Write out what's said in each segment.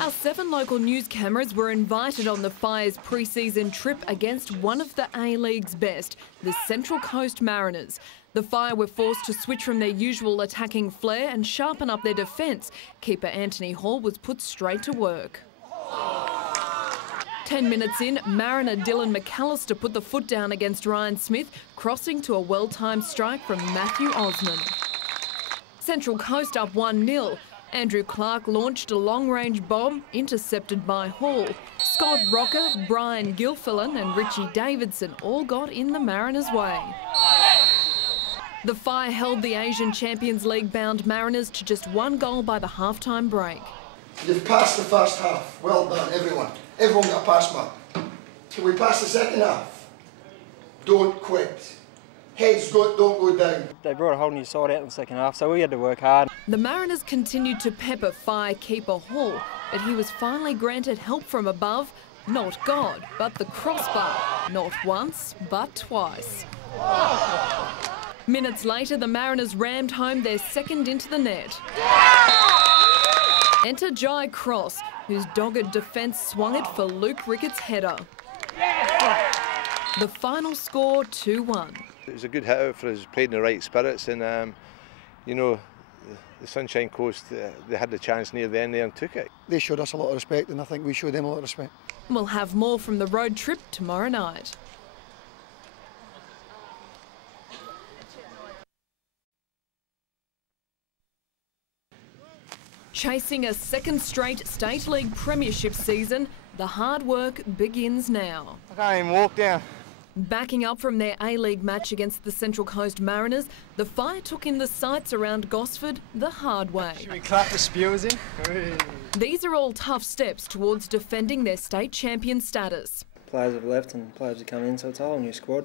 Our 7 local news cameras were invited on the Fire's pre-season trip against one of the A-League's best, the Central Coast Mariners. The Fire were forced to switch from their usual attacking flair and sharpen up their defence. Keeper Anthony Hall was put straight to work. 10 minutes in, Mariner Dylan McAllister put the foot down against Ryan Smith, crossing to a well-timed strike from Matthew Osman. Central Coast up 1-0. Andrew Clark launched a long-range bomb, intercepted by Hall. Scott Rocker, Brian Gilfillan and Richie Davidson all got in the Mariners' way. The Fire held the Asian Champions League-bound Mariners to just 1 goal by the half-time break. You've passed the first half. Well done, everyone. Everyone got a pass mark. Can we pass the second half? Don't quit. Heads don't go down. They brought a whole new side out in the second half, so we had to work hard. The Mariners continued to pepper Fire keeper Hall, but he was finally granted help from above. Not God, but the crossbar. Not once, but twice. Minutes later, the Mariners rammed home their second into the net. Enter Jai Cross, whose dogged defence swung it for Luke Ricketts' header. The final score 2-1. It was a good hit for us, played in the right spirits, and you know, the Sunshine Coast, they had the chance near the end there and took it. They showed us a lot of respect, and I think we showed them a lot of respect. We'll have more from the road trip tomorrow night. Chasing a second straight State League Premiership season, the hard work begins now. I can't even walk down. Backing up from their A-League match against the Central Coast Mariners, the Fire took in the sights around Gosford the hard way. Should we clap the spewers in? These are all tough steps towards defending their state champion status. Players have left and players have come in, so it's a whole new squad.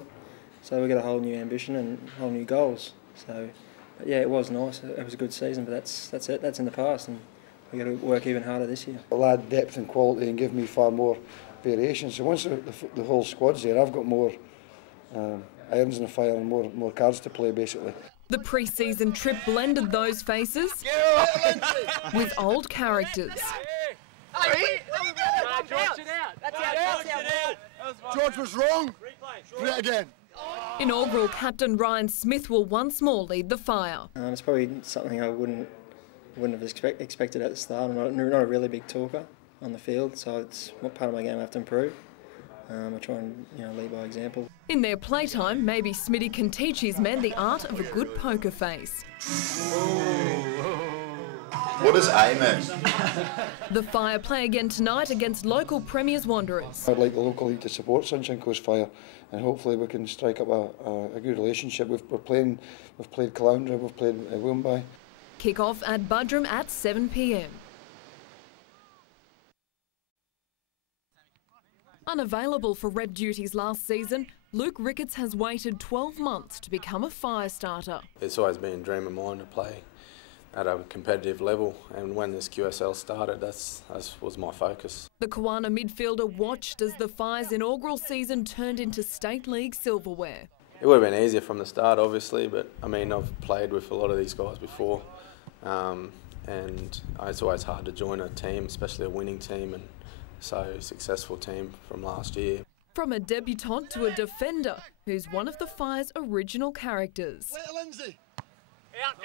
So we've got a whole new ambition and whole new goals. So, but yeah, it was nice. It was a good season, but that's it. That's in the past, and we've got to work even harder this year. It'll add depth and quality and give me far more variation. So once the whole squad's there, I've got more irons in the fire and more cards to play, basically. The pre-season trip blended those faces with old characters. George was wrong. Do it again. Inaugural captain Ryan Smith will once more lead the Fire. It's probably something I wouldn't have expected at the start. I'm not a really big talker on the field, so it's what part of my game I have to improve. I try and lead by example. In their playtime, maybe Smitty can teach his men the art of a good poker face. What does A mean? The Fire play again tonight against local Premiers Wanderers. I'd like the local league to support Sunshine Coast Fire, and hopefully we can strike up a good relationship. We've played Caloundra, we've played Wilmby. Kick-off at Budrum at 7 p.m. Unavailable for rep duties last season, Luke Ricketts has waited 12 months to become a Fire starter. It's always been a dream of mine to play at a competitive level, and when this QSL started, that was my focus. The Kawana midfielder watched as the Fire's inaugural season turned into State League silverware. It would have been easier from the start, obviously, but I mean, I've played with a lot of these guys before, and it's always hard to join a team, especially a winning team, and so successful team from last year. From a debutant to a defender, who's one of the Fire's original characters. Lindsay. Out.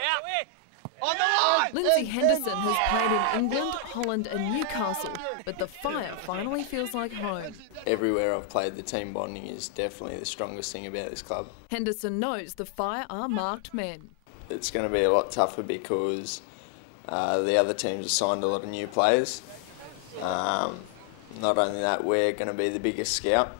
On the line! Lindsay Henderson has played in England, Holland and Newcastle, but the Fire finally feels like home. Everywhere I've played, the team bonding is definitely the strongest thing about this club. Henderson knows the Fire are marked men. It's going to be a lot tougher because the other teams have signed a lot of new players. Not only that, we're going to be the biggest scout.